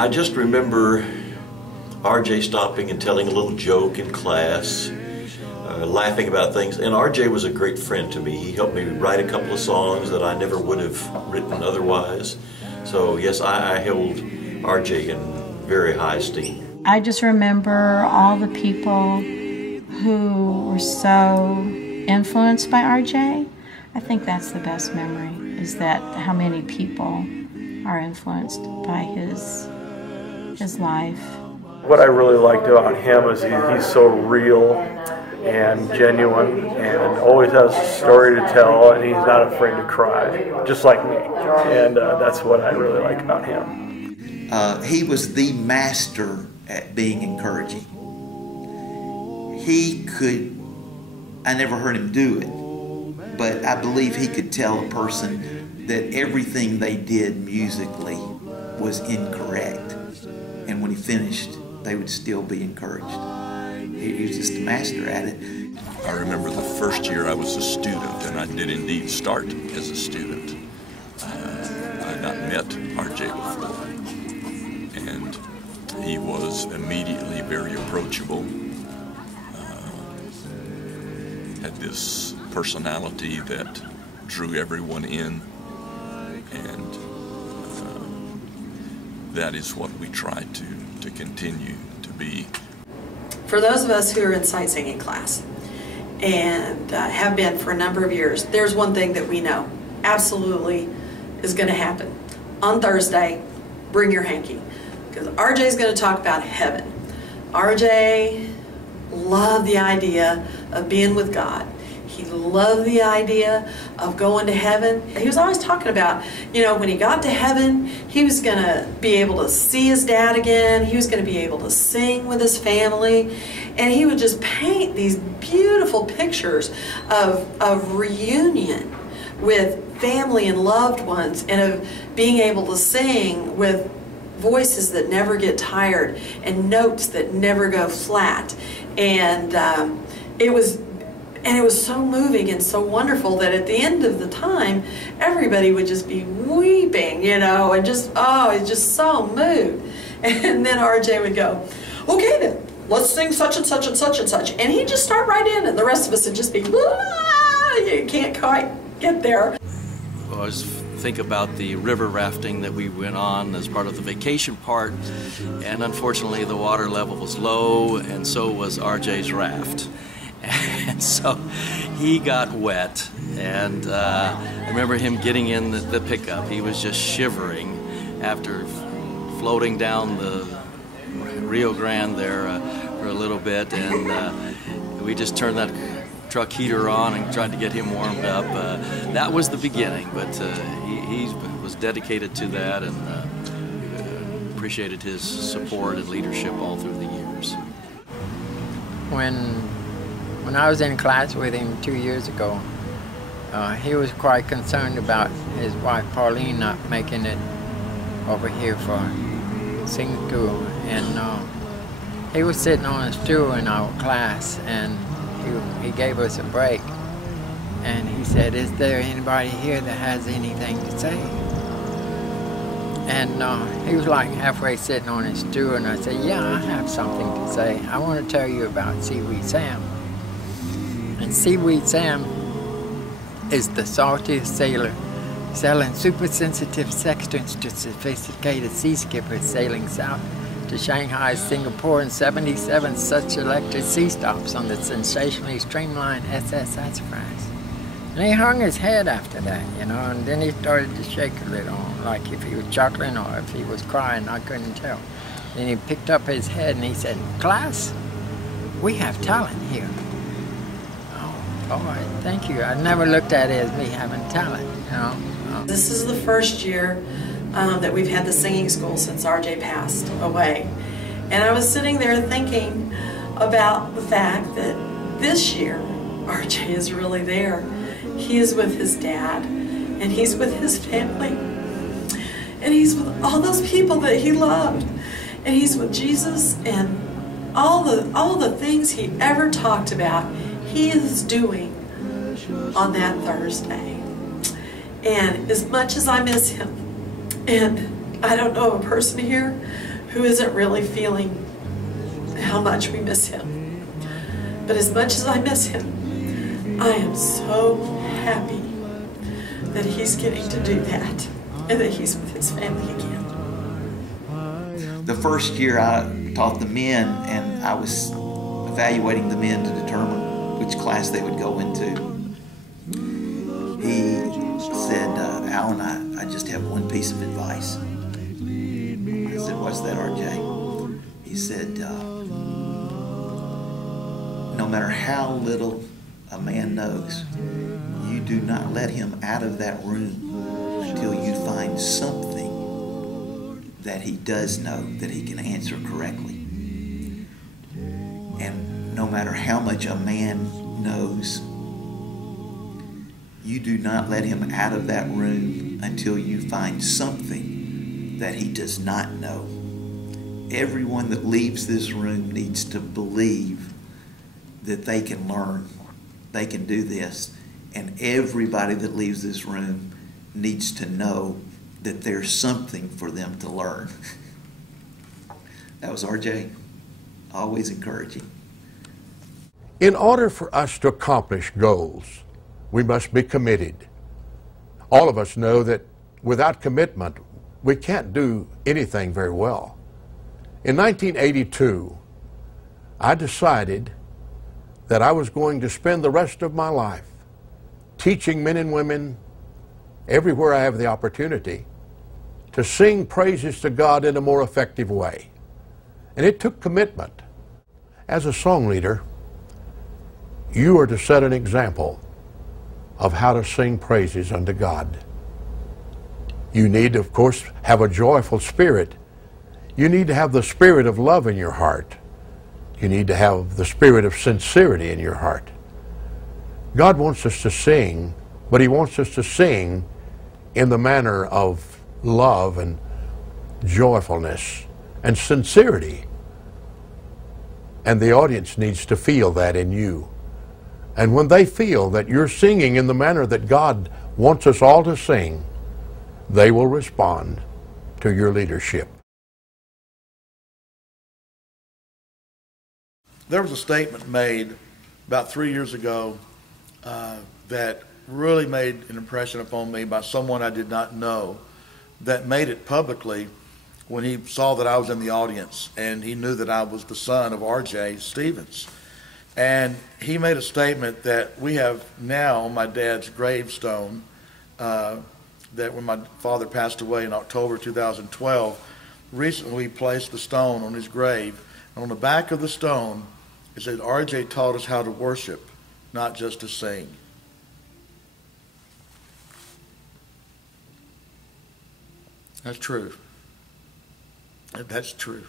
I just remember R.J. stopping and telling a little joke in class, laughing about things. And R.J. was a great friend to me. He helped me write a couple of songs that I never would have written otherwise. So yes, I held R.J. in very high esteem. I just remember all the people who were so influenced by R.J. I think that's the best memory, is that how many people are influenced by his life. What I really liked about him is he's so real and genuine and always has a story to tell, and he's not afraid to cry, just like me. And that's what I really like about him. He was the master at being encouraging. He could, I never heard him do it, but I believe he could tell a person that everything they did musically was incorrect. And when he finished, they would still be encouraged. He was just a master at it. I remember the first year I was a student, and I did indeed start as a student. I had not met R.J. before, and he was immediately very approachable. Had this personality that drew everyone in, and that is what we try to continue to be. For those of us who are in sight singing class and have been for a number of years, there's one thing that we know absolutely is going to happen. On Thursday, bring your hanky, because R.J. is going to talk about heaven. R.J. loved the idea of being with God. He loved the idea of going to heaven. He was always talking about, you know, when he got to heaven, he was going to be able to see his dad again. He was going to be able to sing with his family. And he would just paint these beautiful pictures of reunion with family and loved ones, and of being able to sing with voices that never get tired and notes that never go flat. And it was so moving and so wonderful that at the end of the time, everybody would just be weeping, you know, and just, oh, it's just so moved. And then R.J. would go, okay then, let's sing such and such and such and such. And he'd just start right in, and the rest of us would just be, ah, you can't quite get there. I always think about the river rafting that we went on as part of the vacation part, and unfortunately the water level was low, and so was R.J.'s raft. And so he got wet, and I remember him getting in the pickup. He was just shivering after floating down the Rio Grande there for a little bit, and we just turned that truck heater on and tried to get him warmed up. That was the beginning, but he was dedicated to that, and appreciated his support and leadership all through the years. When I was in class with him 2 years ago, he was quite concerned about his wife Pauline not making it over here for singing school. And he was sitting on a stool in our class, and he gave us a break. And he said, "Is there anybody here that has anything to say?" And he was like halfway sitting on his stool, and I said, "Yeah, I have something to say. I want to tell you about Seaweed Sam." And Seaweed Sam is the saltiest sailor, selling super sensitive sextants to sophisticated sea skippers sailing south to Shanghai, Singapore, and 77 such selected sea stops on the sensationally streamlined SS Sassafras. And he hung his head after that, you know, and then he started to shake a little, like if he was chuckling or if he was crying, I couldn't tell. Then he picked up his head and he said, "Class, we have talent here." Oh, all right, thank you. I never looked at it as me having talent, you know. This is the first year that we've had the singing school since R.J. passed away. And I was sitting there thinking about the fact that this year, R.J. is really there. He is with his dad, and he's with his family, and he's with all those people that he loved, and he's with Jesus, and all the things he ever talked about, he is doing on that Thursday. And as much as I miss him, and I don't know of a person here who isn't really feeling how much we miss him. But as much as I miss him, I am so happy that he's getting to do that and that he's with his family again. The first year I taught the men, and I was evaluating the men to determine which class they would go into. He said, Alan, I just have one piece of advice. I said, what's that, RJ? He said, no matter how little a man knows, you do not let him out of that room until you find something that he does know that he can answer correctly. And no matter how much a man knows, you do not let him out of that room until you find something that he does not know. Everyone that leaves this room needs to believe that they can learn, they can do this, and everybody that leaves this room needs to know that there's something for them to learn. That was RJ, always encouraging. In order for us to accomplish goals, we must be committed. All of us know that without commitment, we can't do anything very well. In 1982, I decided that I was going to spend the rest of my life teaching men and women everywhere I have the opportunity to sing praises to God in a more effective way. And it took commitment. As a song leader, you are to set an example of how to sing praises unto God. You need, of course, have a joyful spirit. You need to have the spirit of love in your heart. You need to have the spirit of sincerity in your heart. God wants us to sing, but He wants us to sing in the manner of love and joyfulness and sincerity. And the audience needs to feel that in you. And when they feel that you're singing in the manner that God wants us all to sing, they will respond to your leadership. There was a statement made about 3 years ago that really made an impression upon me by someone I did not know, that made it publicly when he saw that I was in the audience, and he knew that I was the son of R.J. Stevens. And he made a statement that we have now on my dad's gravestone, that when my father passed away in October 2012, recently we placed the stone on his grave. And on the back of the stone, it said, R.J. taught us how to worship, not just to sing. That's true. That's true.